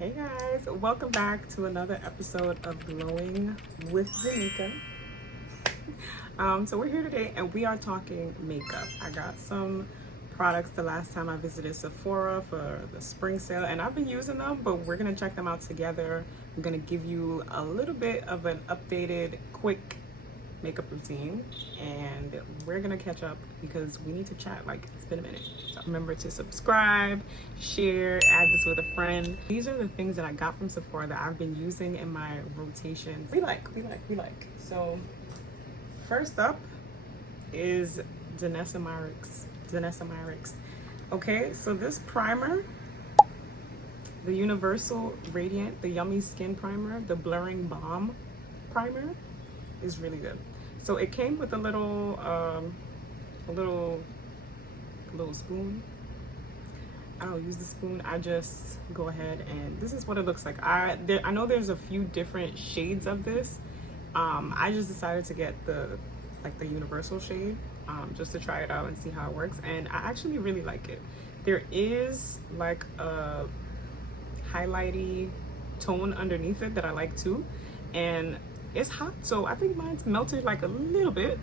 Hey guys, welcome back to another episode of Glowing with Danica. So we're here today and we are talking makeup. I got some products the last time I visited Sephora for the spring sale and I've been using them, but we're gonna check them out together. I'm gonna give you a little bit of an updated, quick makeup routine and we're gonna catch up because we need to chat. Like, it's been a minute. So remember to subscribe, share, add this with a friend. These are the things that I got from Sephora that I've been using in my rotations. We like. So first up is Danessa Myricks. Okay, so this primer, the Universal Radiant, the Yummy Skin Primer, the Blurring Balm Primer, is really good. So it came with a little spoon. I don't use the spoon. I just go ahead and this is what it looks like. I know there's a few different shades of this. I just decided to get the universal shade just to try it out and see how it works, and I actually really like it. There is like a highlighty tone underneath it that I like too, and it's hot, so I think mine's melted like a little bit,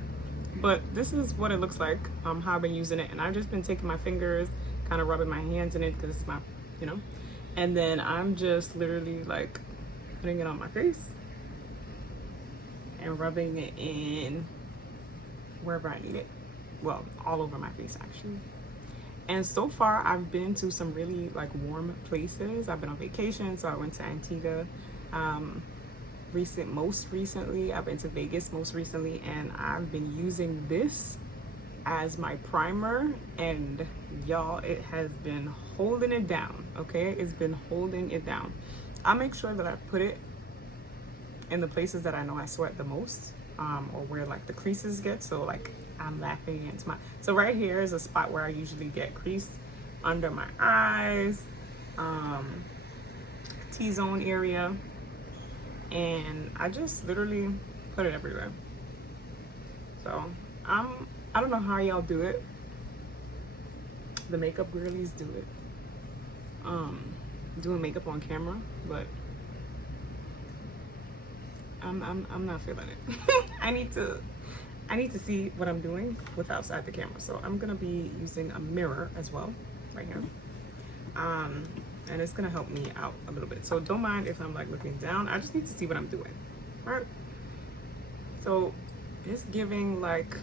but this is what it looks like, how I've been using it. And I've just been taking my fingers, kind of rubbing my hands in it because it's my, and then I'm just literally like putting it on my face and rubbing it in wherever I need it. Well, all over my face actually. And so far I've been to some really like warm places. I've been on vacation, so I went to Antigua. Most recently I've been to Vegas most recently, and I've been using this as my primer, and y'all, it has been holding it down. Okay, it's been holding it down. I make sure that I put it in the places that I know I sweat the most, or where like the creases get, so like I'm laughing into my, so right here is a spot where I usually get crease under my eyes, T-zone area, and I just literally put it everywhere. So I don't know how y'all do it. The makeup girlies do it, doing makeup on camera, but I'm not feeling it. I need to see what I'm doing with outside the camera. So I'm gonna be using a mirror as well right here, and it's gonna help me out a little bit. So don't mind if I'm like looking down. I just need to see what I'm doing. All right, so it's giving like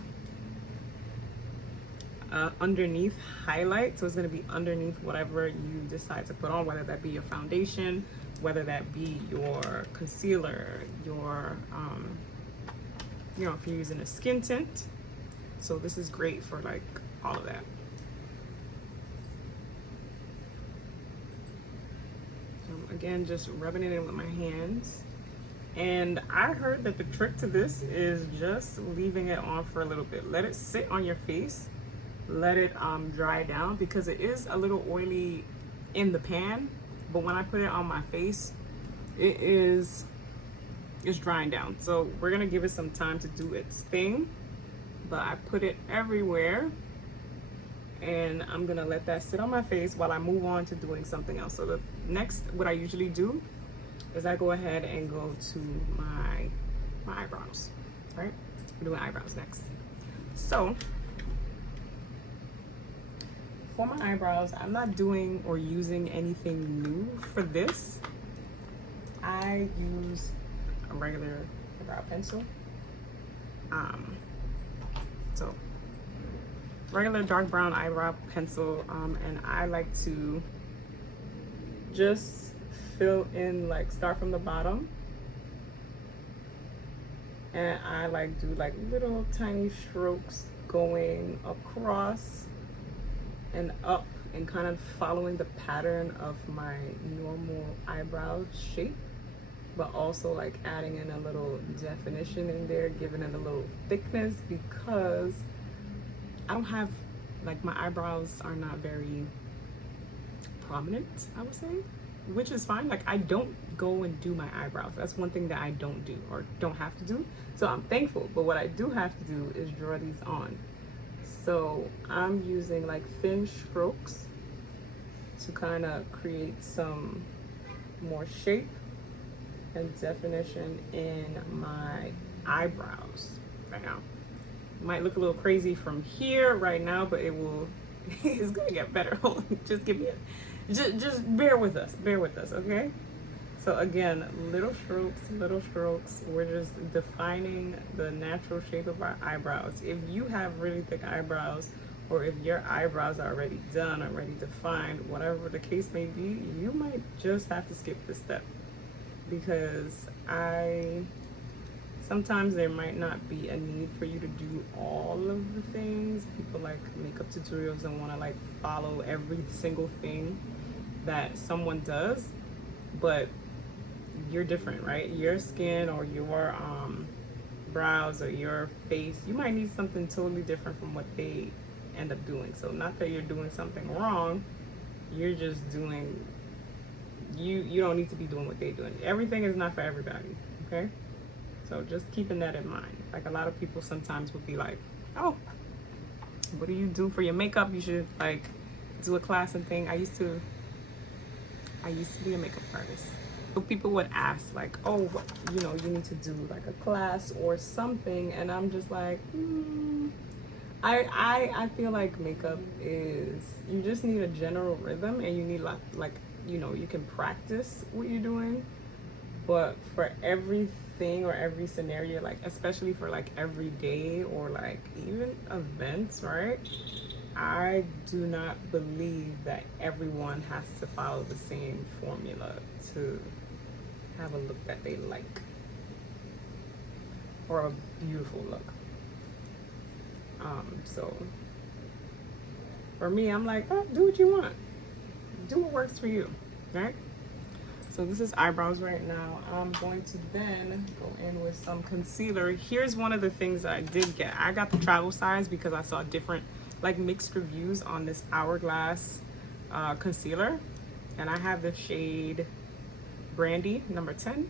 underneath highlight, so it's going to be underneath whatever you decide to put on, whether that be your foundation, whether that be your concealer, your if you're using a skin tint. So this is great for like all of that. So again, just rubbing it in with my hands. And I heard that the trick to this is just leaving it on for a little bit. Let it sit on your face, let it dry down, because it is a little oily in the pan, but when I put it on my face, it's drying down. So we're gonna give it some time to do its thing, but I put it everywhere, and I'm gonna let that sit on my face while I move on to doing something else. So the next, what I usually do is I go ahead and go to my eyebrows. Right, we're doing eyebrows next. So for my eyebrows, I'm not doing or using anything new for this. I use a regular eyebrow pencil. So regular dark brown eyebrow pencil, and I like to just fill in, like start from the bottom, and I like do like little tiny strokes going across and up, and kind of following the pattern of my normal eyebrow shape, but also like adding in a little definition in there, giving it a little thickness, because I don't have, like, my eyebrows are not very prominent, I would say, which is fine. Like, I don't go and do my eyebrows. That's one thing that I don't do or don't have to do. So I'm thankful. But what I do have to do is draw these on. So I'm using like thin strokes to kind of create some more shape and definition in my eyebrows right now. It might look a little crazy from here right now, but it will, it's gonna get better. Just give me a, just bear with us, okay? So again, little strokes. We're just defining the natural shape of our eyebrows. If you have really thick eyebrows, or if your eyebrows are already done, already defined, whatever the case may be, you might just have to skip this step, because sometimes there might not be a need for you to do all of the things. People like makeup tutorials and want to like follow every single thing that someone does, but you're different, right? Your skin or your brows or your face, you might need something totally different from what they end up doing. So not that you're doing something wrong, you're just doing, you don't need to be doing what they're doing. Everything is not for everybody, okay? So just keeping that in mind. Like a lot of people sometimes would be like, oh, what do you do for your makeup? You should like do a class and thing. I used to be a makeup artist. So people would ask like, oh, what, you know, you need to do like a class or something. And I'm just like, I feel like makeup is, you just need a general rhythm, and you need like, you know, you can practice what you're doing, but for everything or every scenario, like especially for like every day or like even events, right? I do not believe that everyone has to follow the same formula to have a look that they like, or a beautiful look. So for me, I'm like, oh, do what you want, do what works for you, right? So this is eyebrows right now. I'm going to then go in with some concealer. Here's one of the things that I did get. I got the travel size because I saw different like mixed reviews on this Hourglass concealer, and I have the shade Brandy number 10,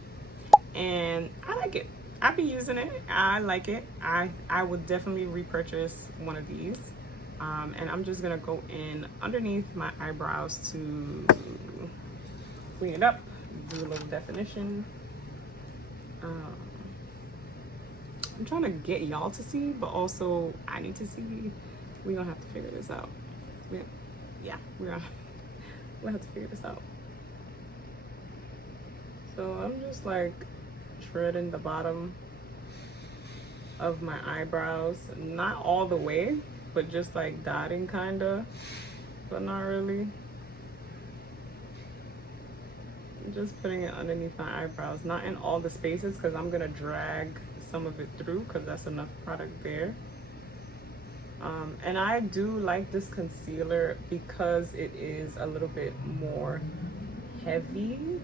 and I like it. I've been using it. I like it. I would definitely repurchase one of these. And I'm just gonna go in underneath my eyebrows to clean it up, do a little definition. I'm trying to get y'all to see, but also I need to see. We're gonna have to figure this out. We'll have to figure this out. So I'm just like treading the bottom of my eyebrows, not all the way, but just like dotting kinda, but not really. I'm just putting it underneath my eyebrows, not in all the spaces, because I'm gonna drag some of it through, because that's enough product there. And I do like this concealer because it is a little bit more heavy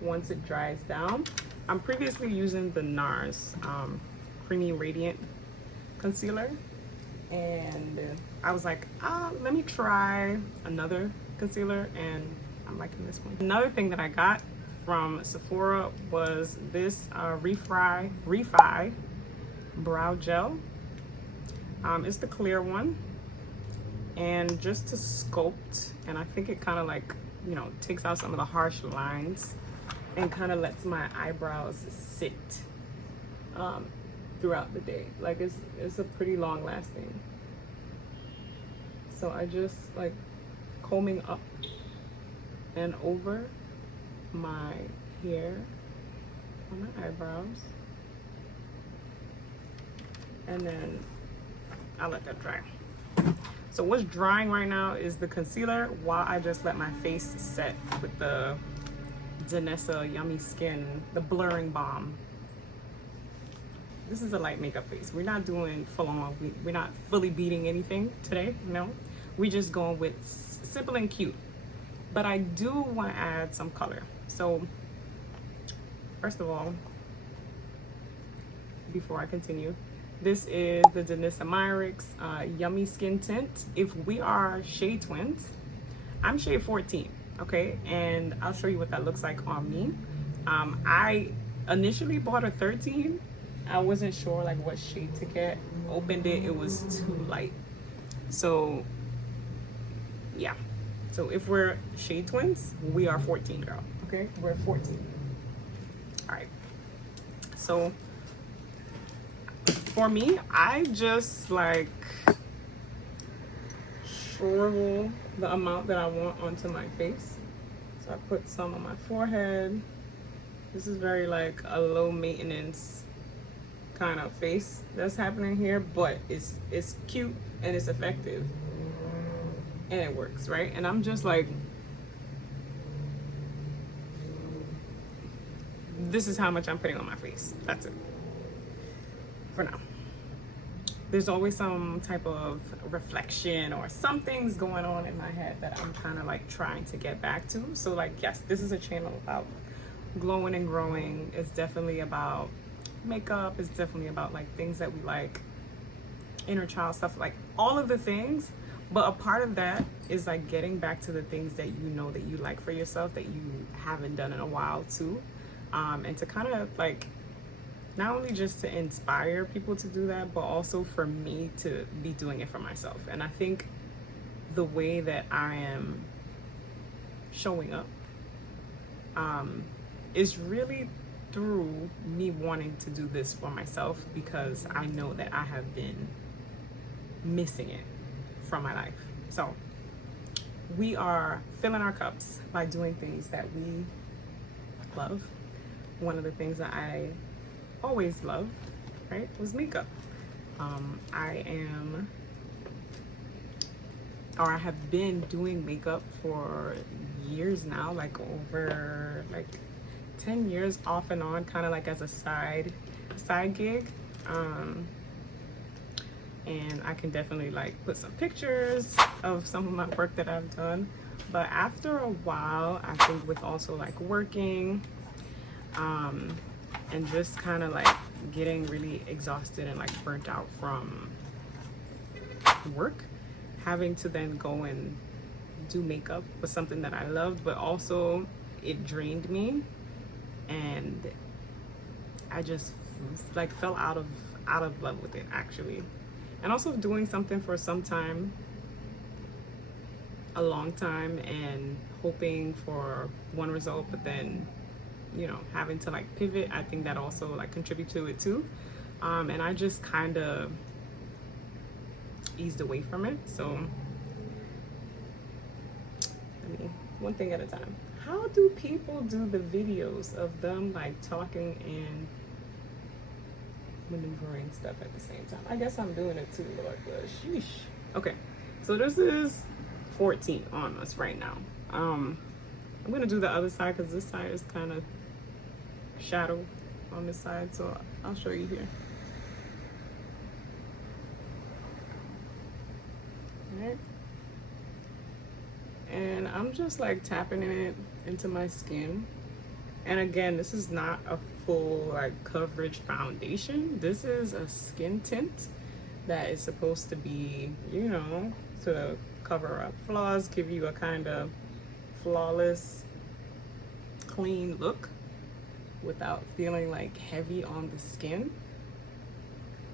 once it dries down. I'm previously using the NARS Creamy Radiant Concealer, and I was like, let me try another concealer, and I'm liking this one. Another thing that I got from Sephora was this Refi Brow Gel. It's the clear one, and just to sculpt, and I think it kind of like, you know, takes out some of the harsh lines and kind of lets my eyebrows sit throughout the day. Like it's a pretty long lasting. So I just like combing up and over my hair on my eyebrows, and then I'll let that dry. So what's drying right now is the concealer, while I just let my face set with the Danessa Yummy Skin, the blurring balm. This is a light makeup face. We're not doing full on, we're not fully beating anything today, no. We're just going with simple and cute. But I do want to add some color. So first of all, before I continue, this is the Danessa Myricks Yummy Skin Tint. If we are shade twins, I'm shade 14, okay? And I'll show you what that looks like on me. I initially bought a 13. I wasn't sure like what shade to get. Opened it, it was too light. So yeah, So if we're shade twins, we are 14, girl. Okay, we're 14. All right. So for me, I just like shrivel the amount that I want onto my face. So I put some on my forehead. This is very like a low maintenance kind of face that's happening here, but it's cute and it's effective and it works, right? And I'm just like, this is how much I'm putting on my face. That's it for now. There's always some type of reflection or something's going on in my head that I'm kind of like trying to get back to. So like, yes, this is a channel about glowing and growing. It's definitely about makeup. It's definitely about like things that we like, inner child stuff, like all of the things. But a part of that is like getting back to the things that you know that you like for yourself that you haven't done in a while too. And to kind of like, not only just to inspire people to do that, but also for me to be doing it for myself. And I think the way that I am showing up is really through me wanting to do this for myself, because I know that I have been missing it from my life. So we are filling our cups by doing things that we love. One of the things that I always loved, right, was makeup. I have been doing makeup for years now, like over like 10 years off and on, kind of like as a side gig. And I can definitely like put some pictures of some of my work that I've done. But after a while, I think with also like working, and just kind of like getting really exhausted and like burnt out from work, having to then go and do makeup was something that I loved, but also it drained me, and I just like fell out of love with it actually. And also doing something for some time, a long time, and hoping for one result, but then, you know, having to like pivot, I think that also like contribute to it too. And I just kind of eased away from it. So I mean, one thing at a time. How do people do the videos of them like talking and maneuvering stuff at the same time? I guess I'm doing it too, Lord, but sheesh. Okay, so this is 14 on us right now. I'm gonna do the other side because this side is kind of shadow on this side, so I'll show you here. All right, and I'm just like tapping it into my skin. And again, this is not a full like coverage foundation. This is a skin tint that is supposed to be, you know, to cover up flaws, give you a kind of flawless, clean look without feeling like heavy on the skin.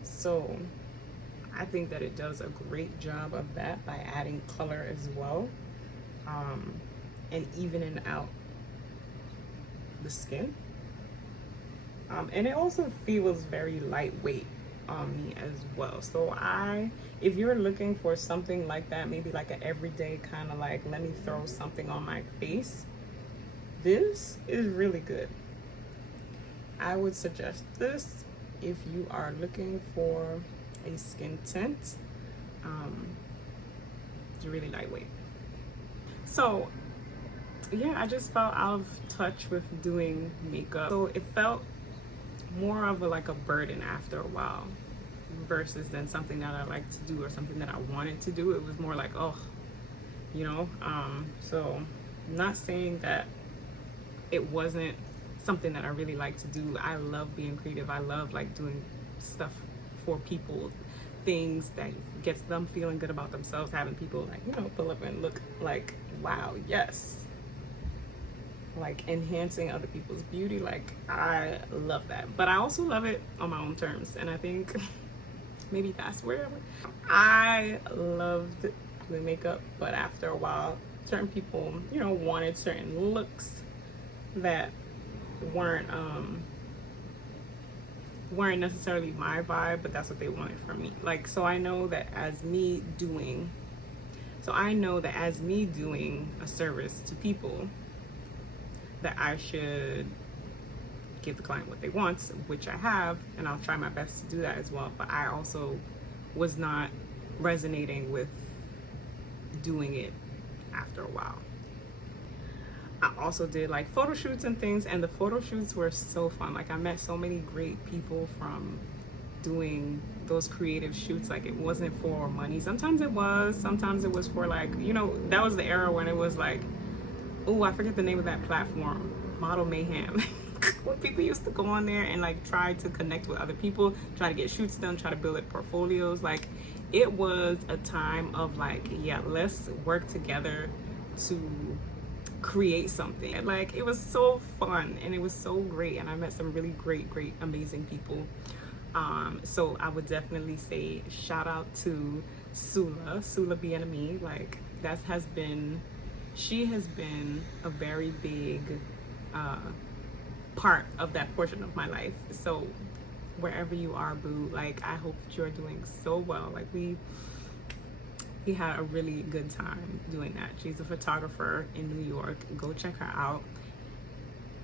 So I think that it does a great job of that by adding color as well, and evening out the skin. And it also feels very lightweight on me as well. So if you're looking for something like that, maybe like an everyday kind of like, let me throw something on my face, this is really good. I would suggest this if you are looking for a skin tint. It's really lightweight. So yeah, I just felt out of touch with doing makeup. So it felt more of like a burden after a while, versus than something that I like to do or something that I wanted to do. It was more like, oh, you know, so I'm not saying that it wasn't something that I really like to do. I love being creative. I love like doing stuff for people, things that gets them feeling good about themselves, having people like, you know, pull up and look like, wow, yes, like enhancing other people's beauty. Like I love that, but I also love it on my own terms. And I think maybe that's where I loved doing makeup, but after a while certain people, you know, wanted certain looks that weren't weren't necessarily my vibe, but that's what they wanted from me. Like, so I know that as me doing a service to people, that I should give the client what they want, which I have, and I'll try my best to do that as well. But I also was not resonating with doing it after a while. I also did like photo shoots and things, and the photo shoots were so fun. Like, I met so many great people from doing those creative shoots. Like, it wasn't for money. Sometimes it was for, like, you know, that was the era when it was like, oh, I forget the name of that platform, Model Mayhem. When people used to go on there and like try to connect with other people, try to get shoots done, try to build up portfolios. Like, it was a time of like, yeah, let's work together to create something. And like, it was so fun and it was so great, and I met some really great, amazing people. So I would definitely say shout out to Sula Bien-Ami. Like, she has been a very big part of that portion of my life. So wherever you are, boo, like, I hope that you're doing so well. Like, we had a really good time doing that. She's a photographer in New York. Go check her out,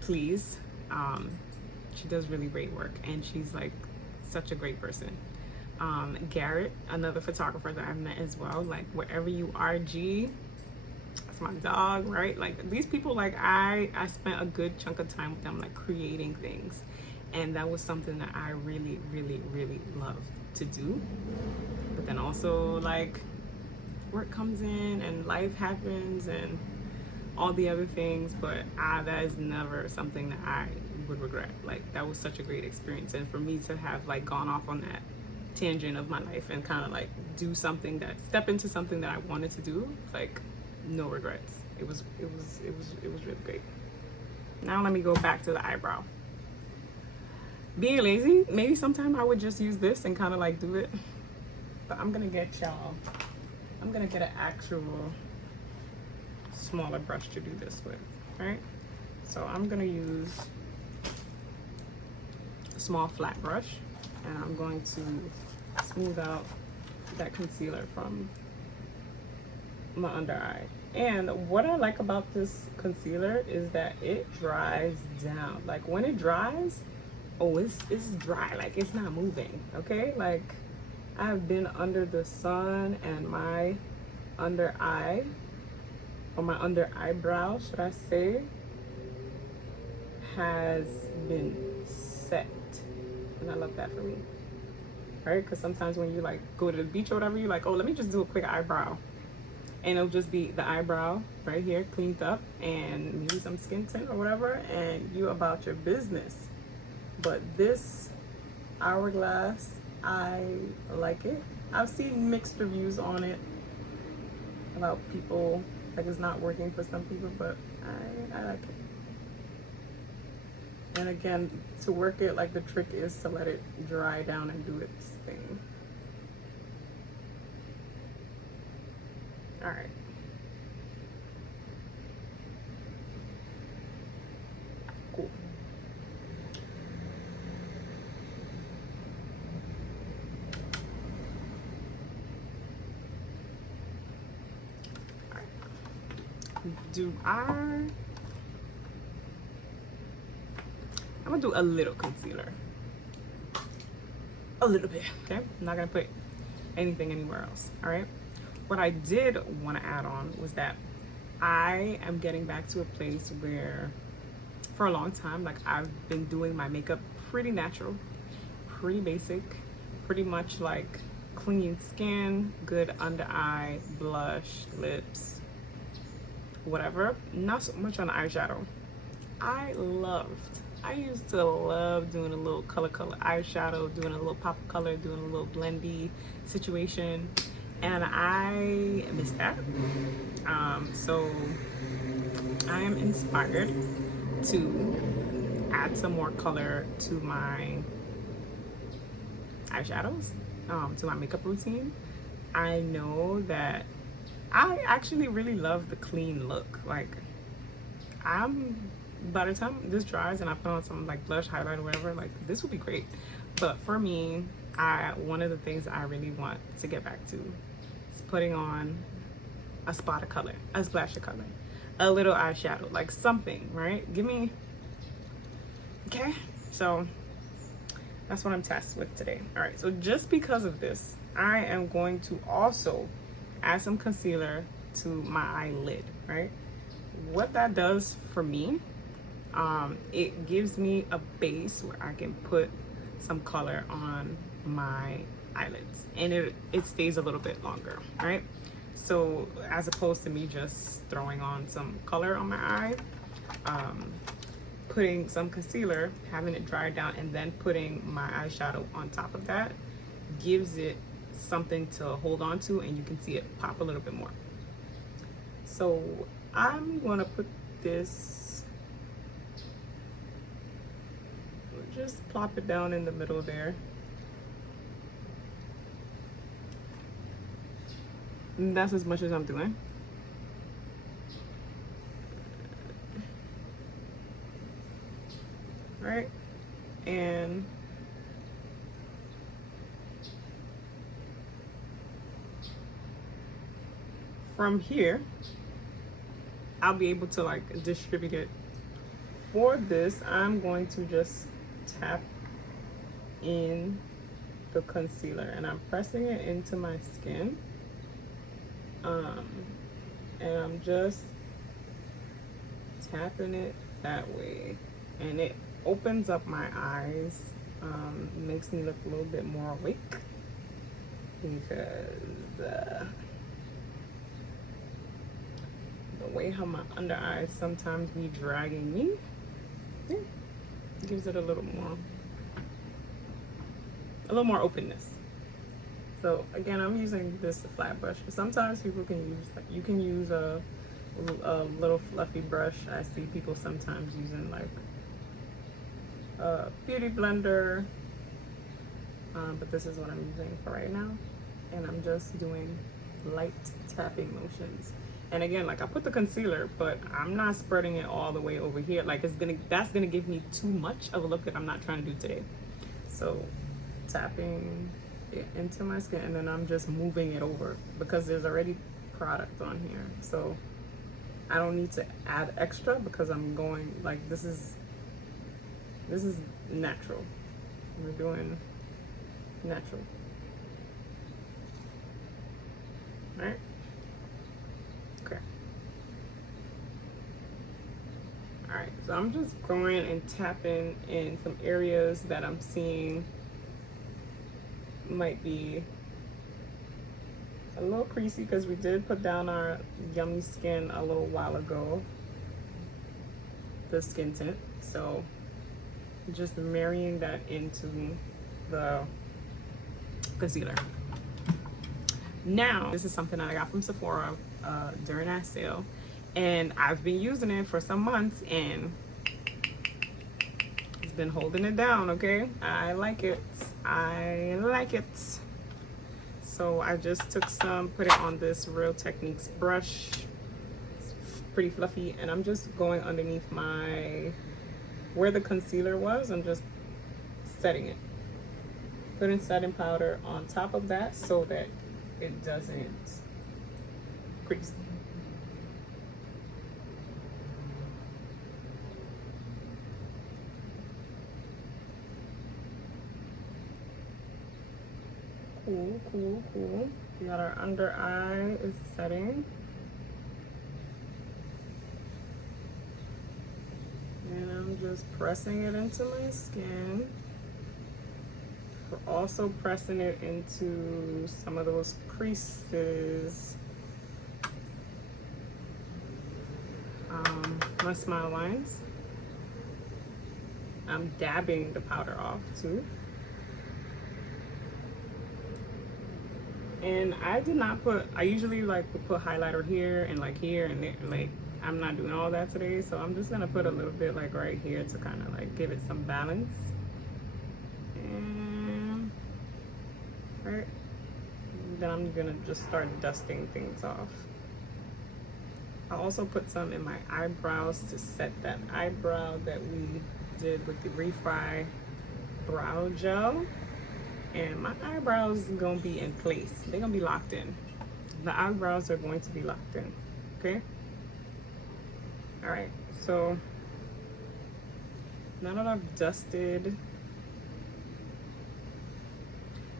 please. She does really great work, and she's like such a great person. Garrett, another photographer that I've met as well. Like, wherever you are, G, that's my dog, right? Like, these people, like, I spent a good chunk of time with them, like, creating things, and that was something that I really loved to do. But then also, like, work comes in and life happens and all the other things, but that is never something that I would regret. Like, that was such a great experience, and for me to have like gone off on that tangent of my life and kind of like step into something that I wanted to do, like, no regrets. It was really great. Now let me go back to the eyebrow. Being lazy, maybe sometime I would just use this and kind of like do it, but I'm gonna get an actual smaller brush to do this with, right? So I'm gonna use a small flat brush, and I'm going to smooth out that concealer from my under eye. And what I like about this concealer is that it dries down. Like, when it dries, oh, it's dry, like, it's not moving, okay? Like, I've been under the sun, and my under eye, or my under eyebrow, should I say, has been set. And I love that for me, right? Because sometimes when you like go to the beach or whatever, you're like, oh, let me just do a quick eyebrow. And it'll just be the eyebrow right here, cleaned up, and maybe some skin tint or whatever, and you about your business. But this hourglass, I like it. I've seen mixed reviews on it about people, like, it's not working for some people, but I like it. And again, to work it, like, the trick is to let it dry down and do its thing. All right. Cool. I'm gonna do a little concealer, a little bit, okay? I'm not gonna put anything anywhere else. All right, what I did want to add on was that I am getting back to a place where, for a long time, like, I've been doing my makeup pretty natural, pretty basic, pretty much like clean skin, good under eye, blush, lips, whatever. Not so much on the eyeshadow. I used to love doing a little color eyeshadow, doing a little pop of color, doing a little blendy situation, and I miss that. So I am inspired to add some more color to my eyeshadows, to my makeup routine. I know that I actually really love the clean look. Like, I'm, by the time this dries and I put on some like blush, highlight, or whatever, like this will be great. But for me, one of the things I really want to get back to is putting on a spot of color, a splash of color, a little eyeshadow, like something, right? Give me, okay? So that's what I'm tasked with today. All right, so just because of this, I am going to also add some concealer to my eyelid, right? What that does for me, it gives me a base where I can put some color on my eyelids, and it stays a little bit longer, right? So as opposed to me just throwing on some color on my eye, putting some concealer, having it dry down, and then putting my eyeshadow on top of that gives it something to hold on to, and you can see it pop a little bit more. So I'm gonna put this, just plop it down in the middle there. And that's as much as I'm doing. Right? And from here, I'll be able to like distribute it. For this, I'm going to just tap in the concealer and I'm pressing it into my skin. And I'm just tapping it that way, and it opens up my eyes, makes me look a little bit more awake, because the way how my under eyes sometimes be dragging me, gives it a little more openness. So again, I'm using this flat brush. Sometimes people can use, like, you can use a little fluffy brush. I see people sometimes using like a beauty blender, but this is what I'm using for right now, and I'm just doing light tapping motions. And again, like, I put the concealer, but I'm not spreading it all the way over here. Like, that's gonna give me too much of a look that I'm not trying to do today. So tapping it into my skin, and then I'm just moving it over because there's already product on here, so I don't need to add extra because I'm going, like, this is natural. We're doing natural. All right. Okay. All right, so I'm just going and tapping in some areas that I'm seeing might be a little creasy, because we did put down our Yummy Skin a little while ago, the skin tint. So just marrying that into the concealer. Now, this is something that I got from Sephora during that sale, and I've been using it for some months, and it's been holding it down, okay? I like it. I like it. So I just took some, put it on this Real Techniques brush. It's pretty fluffy, and I'm just going underneath where the concealer was. I'm just setting it. Putting setting powder on top of that so that it doesn't crease. Cool, cool, cool. We got our under eye is setting. And I'm just pressing it into my skin. We're also pressing it into some of those creases. My smile lines. I'm dabbing the powder off too. And I did not put, I usually like would put highlighter here and like here and there. Like, I'm not doing all that today, so I'm just gonna put a little bit like right here to kind of like give it some balance. And right, then I'm gonna just start dusting things off. I also put some in my eyebrows to set that eyebrow that we did with the Refry brow gel. And my eyebrows are gonna be in place. They're gonna be locked in. The eyebrows are going to be locked in, okay? All right, so now that I've dusted,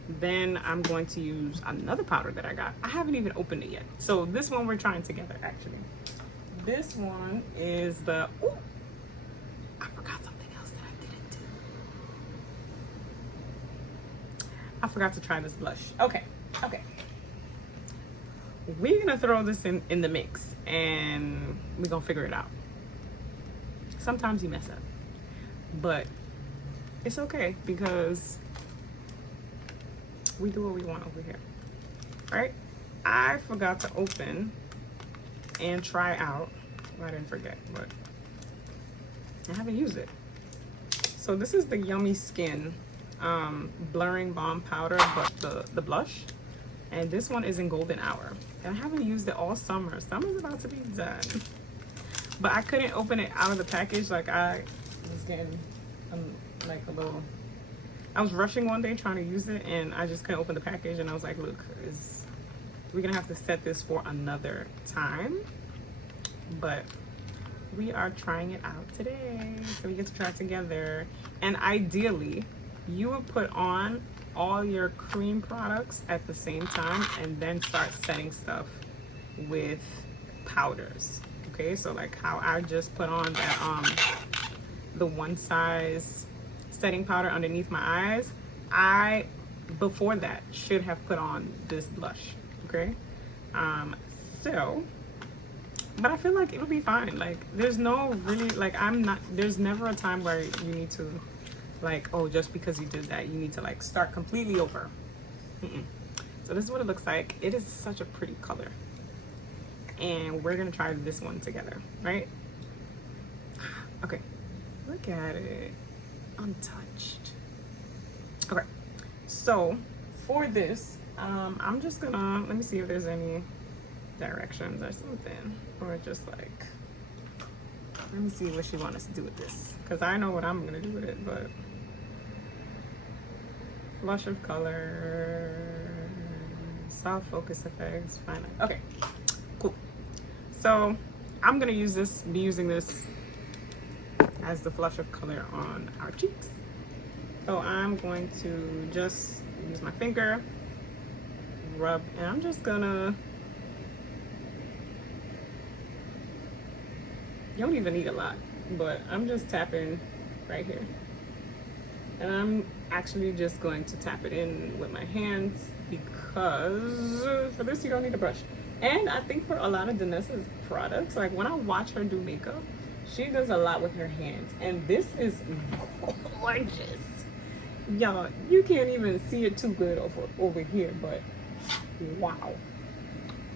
then I'm going to use another powder that I got. I haven't even opened it yet. So this one we're trying together, actually. This one is the, ooh, I forgot something else that I didn't do. I forgot to try this blush. Okay. We're gonna throw this in the mix and we're gonna figure it out. Sometimes you mess up, but it's okay because we do what we want over here. All right, I forgot to open and try out, well, I didn't forget, but I haven't used it. So this is the Yummy Skin blurring balm powder, but the blush, and this one is in Golden Hour, and I haven't used it all summer. Summer's about to be done, but I couldn't open it out of the package. Like I was getting like a little, I was rushing one day trying to use it and I just couldn't open the package, and I was like, look, we're gonna have to set this for another time, but we are trying it out today, so we get to try it together. And ideally you would put on all your cream products at the same time and then start setting stuff with powders. Okay, so like how I just put on that the One Size setting powder underneath my eyes, I before that should have put on this blush. Okay, so but I feel like it'll be fine. Like there's no really, like there's never a time where you need to like, oh, just because you did that you need to like start completely over. So this is what it looks like. It is such a pretty color, and we're gonna try this one together, right? Okay, look at it, untouched. Okay, so for this I'm just gonna, let me see if there's any directions or something, or just like, let me see what she wants us to do with this, because I know what I'm gonna do with it. But flush of color, soft focus effects, fine. Okay, cool. So I'm gonna be using this as the flush of color on our cheeks. So I'm going to just use my finger, rub, and I'm just gonna, you don't even need a lot, but I'm just tapping right here. And I'm actually just going to tap it in with my hands, because for this you don't need a brush. And I think for a lot of Danessa's products, like when I watch her do makeup, she does a lot with her hands, and this is gorgeous. Y'all, you can't even see it too good over here, but wow.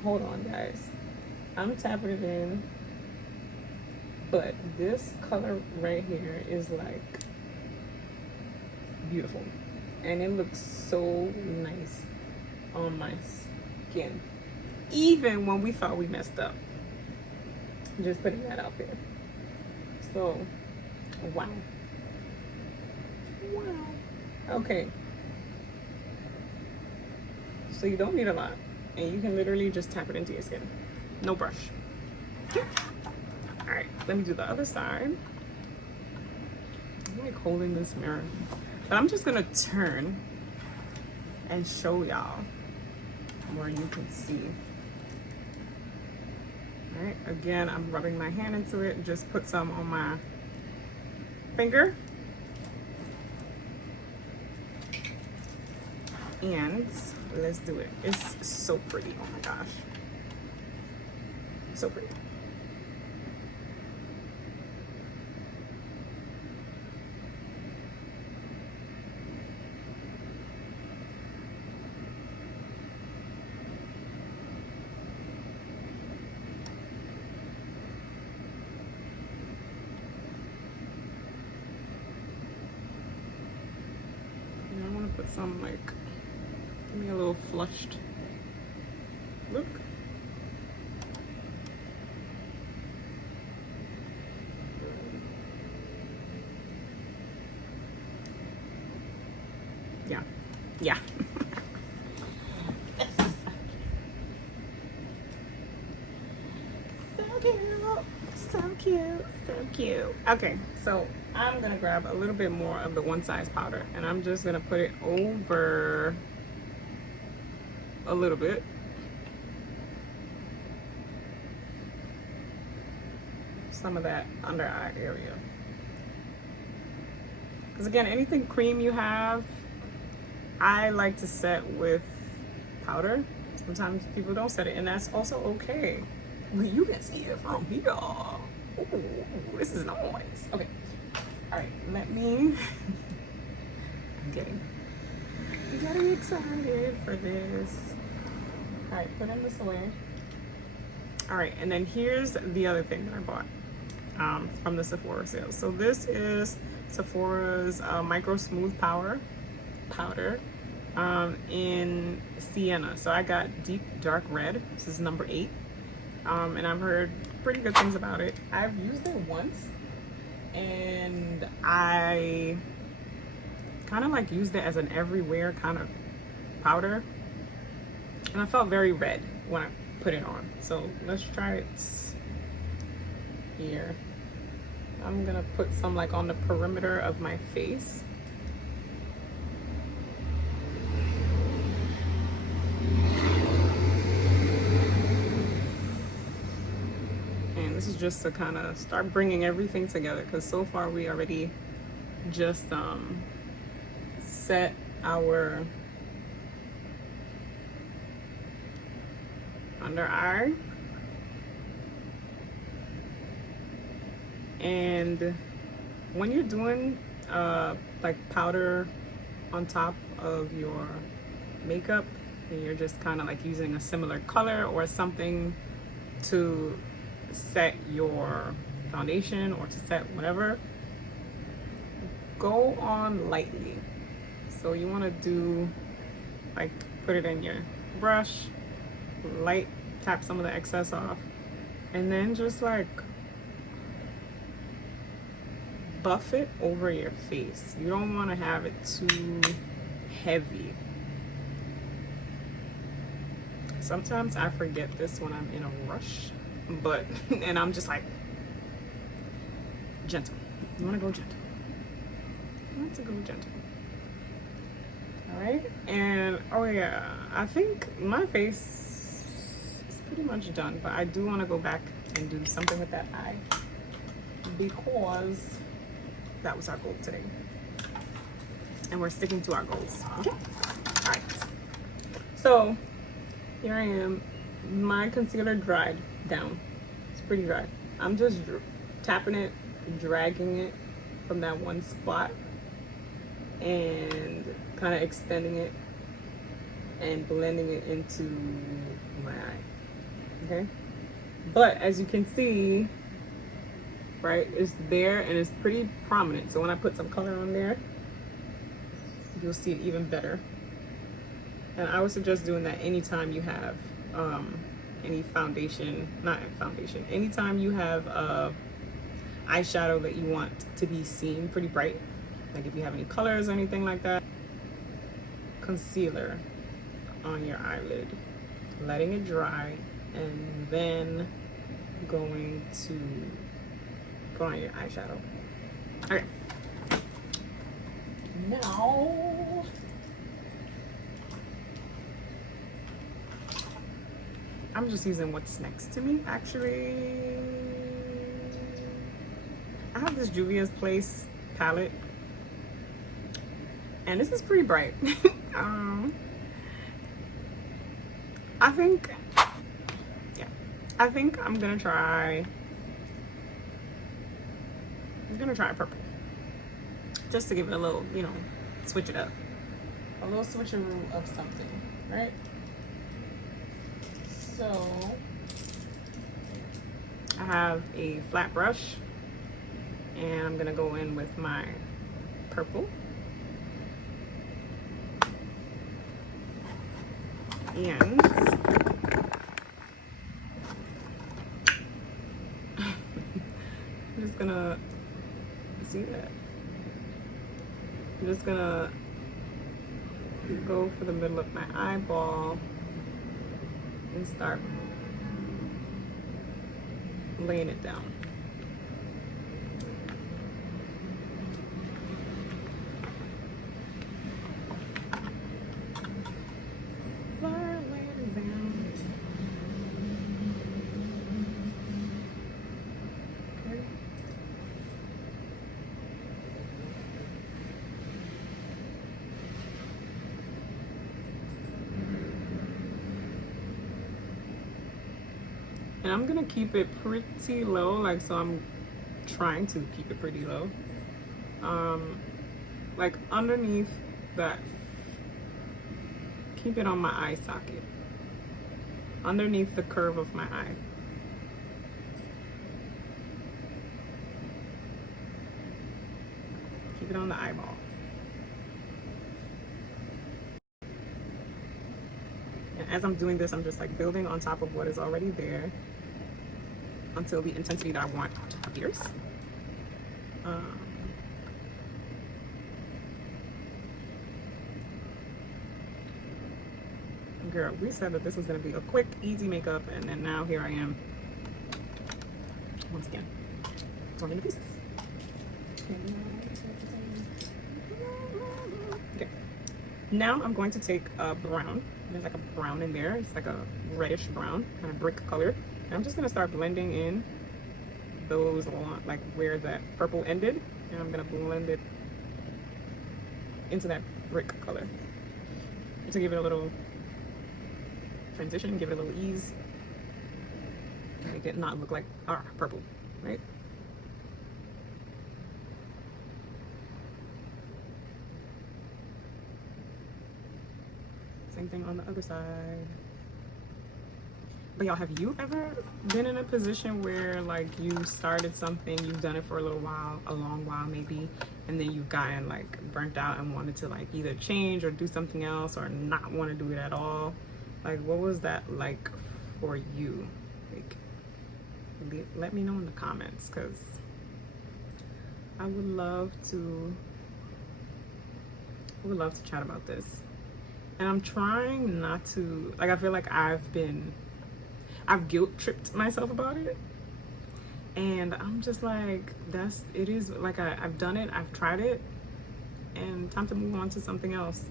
Hold on, guys. I'm tapping it in, but this color right here is like beautiful, and it looks so nice on my skin, even when we thought we messed up. Just putting that out there. So wow. Okay, so you don't need a lot, and you can literally just tap it into your skin, no brush. All right, let me do the other side. I'm like holding this mirror, but I'm just gonna turn and show y'all where you can see. All right, again, I'm rubbing my hand into it. Just put some on my finger. And let's do it. It's so pretty. Oh my gosh. So pretty. I want to put some, like, give me a little flushed look. Yeah, yeah. So cute, so cute, so cute. Okay, so I'm gonna grab a little bit more of the one size powder, and I'm just gonna put it over a little bit. Some of that under eye area. Because again, anything cream you have, I like to set with powder. Sometimes people don't set it, and that's also okay. You can see it from here. Ooh, this is nice. Okay. All right, let me. I'm getting excited for this. All right, putting this away. All right, and then here's the other thing that I bought from the Sephora sale. So this is Sephora's Micro Smooth powder in Sienna. So I got Deep Dark Red. This is number 8. And I've heard pretty good things about it. I've used it once, and I kind of like used it as an everywhere kind of powder, and I felt very red when I put it on. So let's try it here. I'm gonna put some like on the perimeter of my face. And this is just to kind of start bringing everything together, because so far we already just set our under eye. And when you're doing like powder on top of your makeup, and you're just kind of like using a similar color or something to set your foundation or to set whatever, go on lightly. So you want to do like put it in your brush, light tap some of the excess off, and then just like buff it over your face. You don't want to have it too heavy. Sometimes I forget this when I'm in a rush, but and I'm just like gentle. You want to go gentle. You want to go gentle. All right, and oh yeah, I think my face is pretty much done, but I do want to go back and do something with that eye, because that was our goal today, and we're sticking to our goals. Okay. All right, so here I am. My concealer dried down. It's pretty dry. I'm just tapping it, dragging it from that one spot, and kind of extending it and blending it into my eye. Okay, but as you can see, right, it's there and it's pretty prominent. So when I put some color on there, you'll see it even better. And I would suggest doing that anytime you have any foundation, not foundation, anytime you have eyeshadow that you want to be seen pretty bright, like if you have any colors or anything like that. Concealer on your eyelid, letting it dry, and then going to put on your eyeshadow. Okay. Now I'm just using what's next to me. Actually, I have this Juvia's Place palette, and this is pretty bright. I think I'm gonna try purple, just to give it a little, you know, switch it up, a little switcheroo of something, right? So I have a flat brush, and I'm gonna go in with my purple, and I'm just gonna see that. I'm just gonna go for the middle of my eyeball and start laying it down. And I'm gonna keep it pretty low, like, so I'm trying to keep it pretty low. Like underneath that, keep it on my eye socket, underneath the curve of my eye. Keep it on the eyeball. And as I'm doing this, I'm just like building on top of what is already there until the intensity that I want appears. Girl, we said that this was going to be a quick, easy makeup, and then now here I am, once again, torn into pieces. Okay, now I'm going to take a brown. There's like a brown in there. It's like a reddish brown, kind of brick color. And I'm just going to start blending in those along, like where that purple ended, and I'm going to blend it into that brick color to give it a little transition, give it a little ease, make it not look like purple, right? Same thing on the other side. But y'all, have you ever been in a position where like you started something, you've done it for a little while, a long while maybe, and then you've gotten like burnt out and wanted to like either change or do something else or not want to do it at all? Like, what was that like for you? Like, let me know in the comments, because I would love to chat about this. And I'm trying not to, like, I feel like I've guilt tripped myself about it, and I'm just like, it is like, I've done it, I've tried it, and time to move on to something else,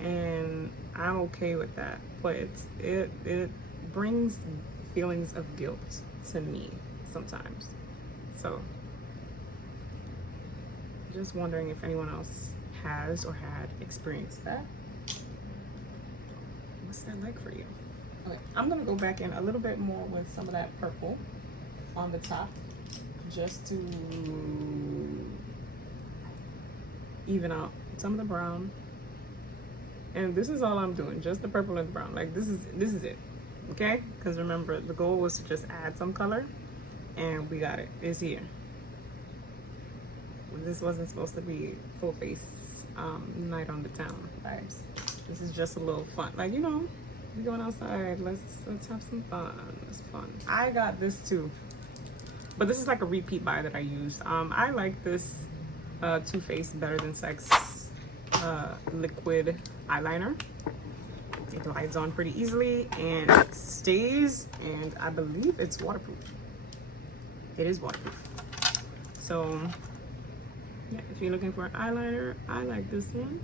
and I'm okay with that. But it brings feelings of guilt to me sometimes. So just wondering if anyone else has or had experienced that. What's that like for you? Okay, I'm gonna go back in a little bit more with some of that purple on the top, just to even out some of the brown. And this is all I'm doing, just the purple and the brown. Like, this is it, okay? Because remember, the goal was to just add some color, and we got it. It's here. This wasn't supposed to be full face night on the town vibes. This is just a little fun, like, you know, we're going outside, let's have some fun. It's fun. I got this too, but this is like a repeat buy that I used. I like this Too Faced Better Than Sex liquid eyeliner. It glides on pretty easily and it stays, and I believe it's waterproof. It is waterproof. So yeah, if you're looking for an eyeliner, I like this one.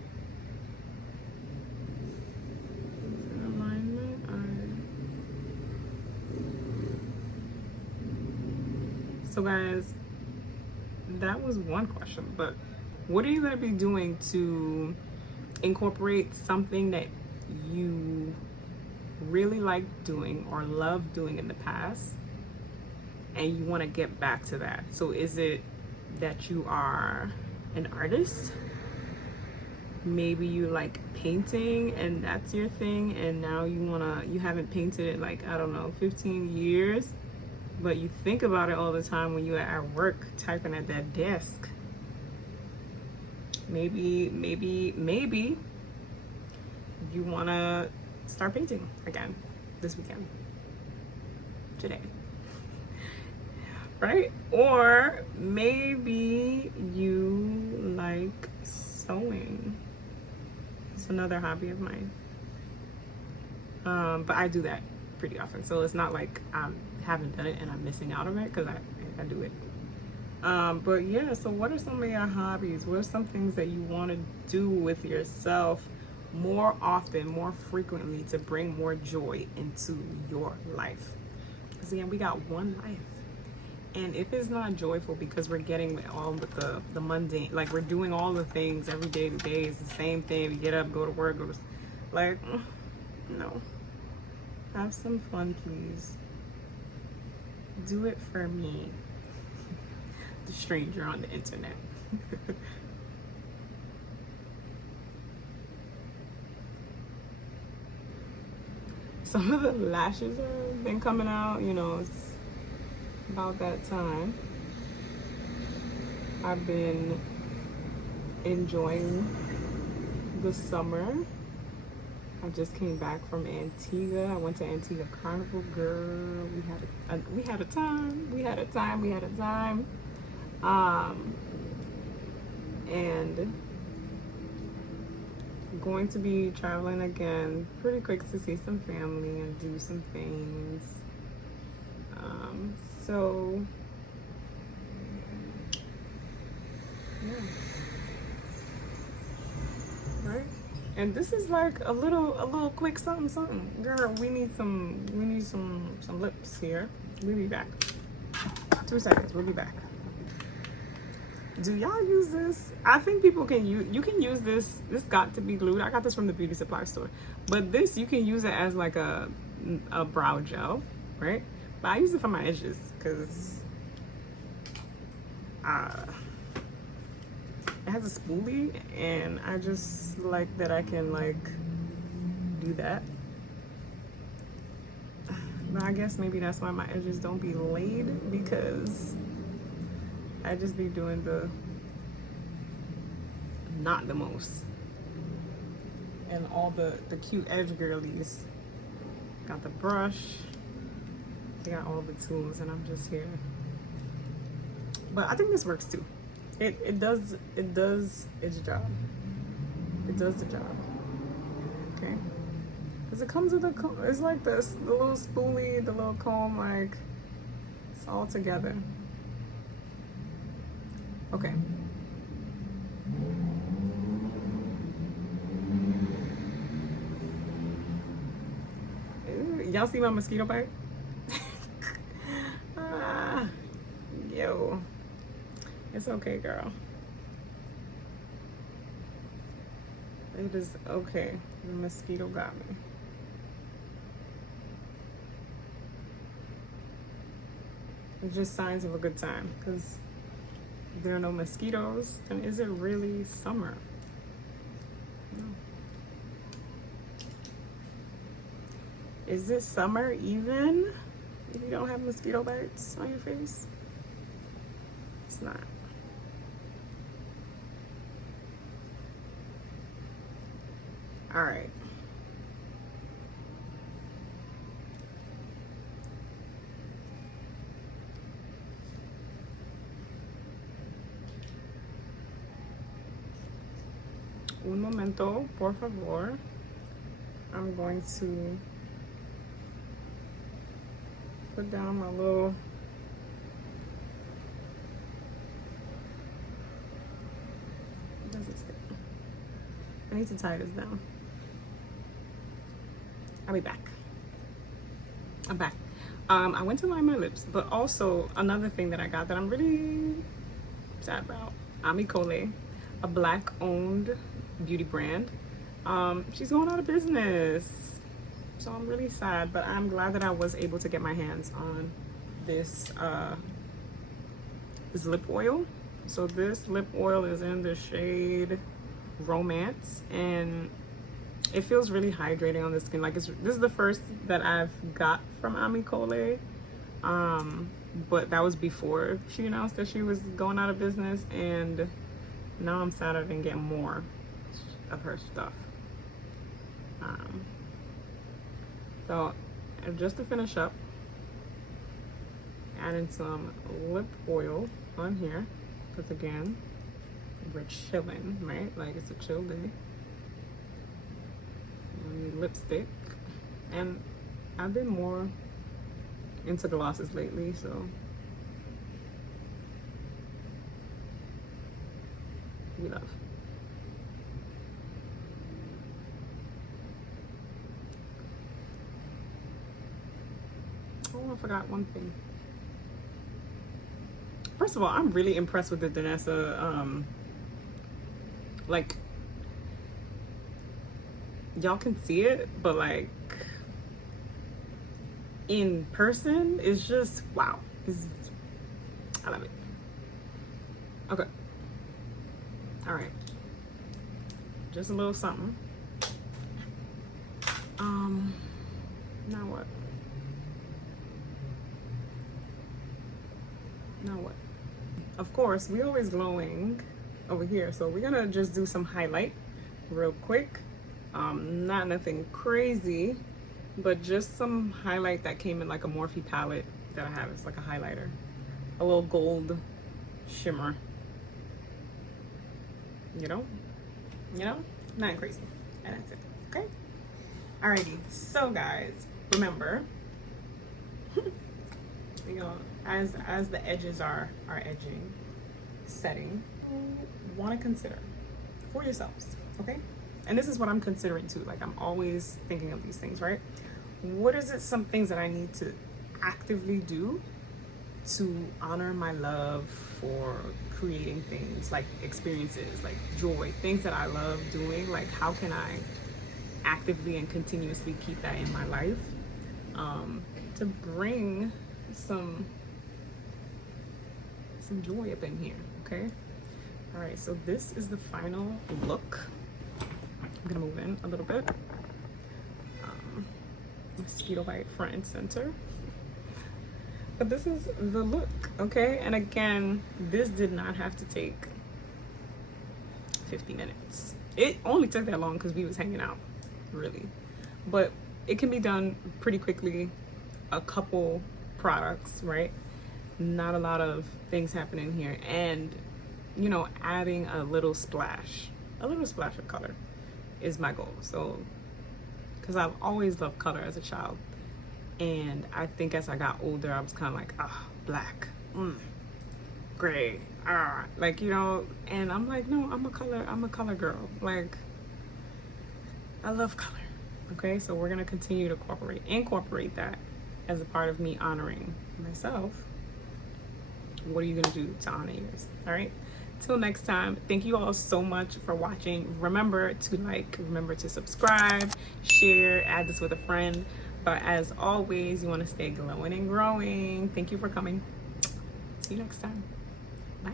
So guys, that was one question, but what are you going to be doing to incorporate something that you really like doing or love doing in the past, and you want to get back to that? So is it that you are an artist? Maybe you like painting and that's your thing, and now you haven't painted in like, I don't know, 15 years, but you think about it all the time when you're at work typing at that desk. Maybe you want to start painting again this weekend, today, right? Or maybe you like sewing. So another hobby of mine. But I do that pretty often, so it's not like I haven't done it and I'm missing out on it, because I do it. But yeah, so what are some of your hobbies? What are some things that you want to do with yourself more often, more frequently, to bring more joy into your life? Because again, we got one life. And if it's not joyful because we're getting all with the mundane, like we're doing all the things every day to day, it's the same thing. We get up, go to work, like, no. Have some fun, please. Do it for me, the stranger on the internet. Some of the lashes have been coming out, you know, it's about that time. I've been enjoying the summer. I just came back from Antigua. I went to Antigua Carnival, girl. We had a time. And going to be traveling again pretty quick to see some family and do some things. So yeah, right. And this is like a little quick something. Girl, we need some lips here. We'll be back. 2 seconds, we'll be back. Do y'all use this? I think people can use, you can use this. This got to be glued. I got this from the beauty supply store. But this, you can use it as like a brow gel, right? But I use it for my edges because it has a spoolie, and I just like that I can like do that. But I guess maybe that's why my edges don't be laid, because I just be doing the not the most. And all the cute edge girlies got the brush, they got all the tools, and I'm just here. But I think this works too. It does its job. It does the job. Okay. Because it comes with it's like this, the little spoolie, the little comb, like it's all together. Okay. Y'all see my mosquito bite? Yo. It's okay, girl. It is okay. The mosquito got me. It's just signs of a good time, because if there are no mosquitoes, then is it really summer? No. Is it summer even if you don't have mosquito bites on your face? It's not. All right. Un momento, por favor. I'm going to put down my little I need to tie this down. I'll be back. I'm back. I went to line my lips, but also another thing that I got that I'm really sad about. Ami Cole, a black-owned beauty brand. She's going out of business, so I'm really sad. But I'm glad that I was able to get my hands on this this lip oil. So this lip oil is in the shade Romance, and it feels really hydrating on the skin. Like this is the first that I've got from Ami Cole, but that was before she announced that she was going out of business, and now I'm sad I didn't get more of her stuff. So just to finish up, adding some lip oil on here, because again, we're chilling, right? Like it's a chill day. my lipstick, and I've been more into glosses lately, so we love. Oh, I forgot one thing. First of all, I'm really impressed with the Danessa. Like, y'all can see it, but like in person, it's just wow. I love it. Okay. All right. Just a little something. Now what? Now what? Of course, we always glowing over here, so we're gonna just do some highlight real quick. Not nothing crazy, but just some highlight that came in like a Morphe palette that I have. It's like a highlighter, a little gold shimmer. You know, nothing crazy, and that's it. Okay. Alrighty. So guys, remember, you know, as the edges are edging, setting, want to consider for yourselves, okay? And this is what I'm considering too. Like, I'm always thinking of these things, right? What is it, some things that I need to actively do to honor my love for creating things, like experiences, like joy, things that I love doing? Like, how can I actively and continuously keep that in my life, to bring some joy up in here, okay? All right, so this is the final look. I'm gonna move in a little bit. Mosquito bite front and center. But this is the look, okay? And again, this did not have to take 50 minutes. It only took that long because we was hanging out, really. But it can be done pretty quickly. A couple products, right? Not a lot of things happening here. And, you know, adding a little splash of color is my goal. So, because I've always loved color as a child. And I think as I got older, I was kind of like, black, gray, like, you know, and I'm like, no, I'm a color girl. Like, I love color. Okay, so we're gonna continue to incorporate that as a part of me honoring myself. What are you gonna do to honor yours? All right, till next time, thank you all so much for watching. Remember to like, remember to subscribe, share, add this with a friend. But as always, you want to stay glowing and growing. Thank you for coming. See you next time. Bye.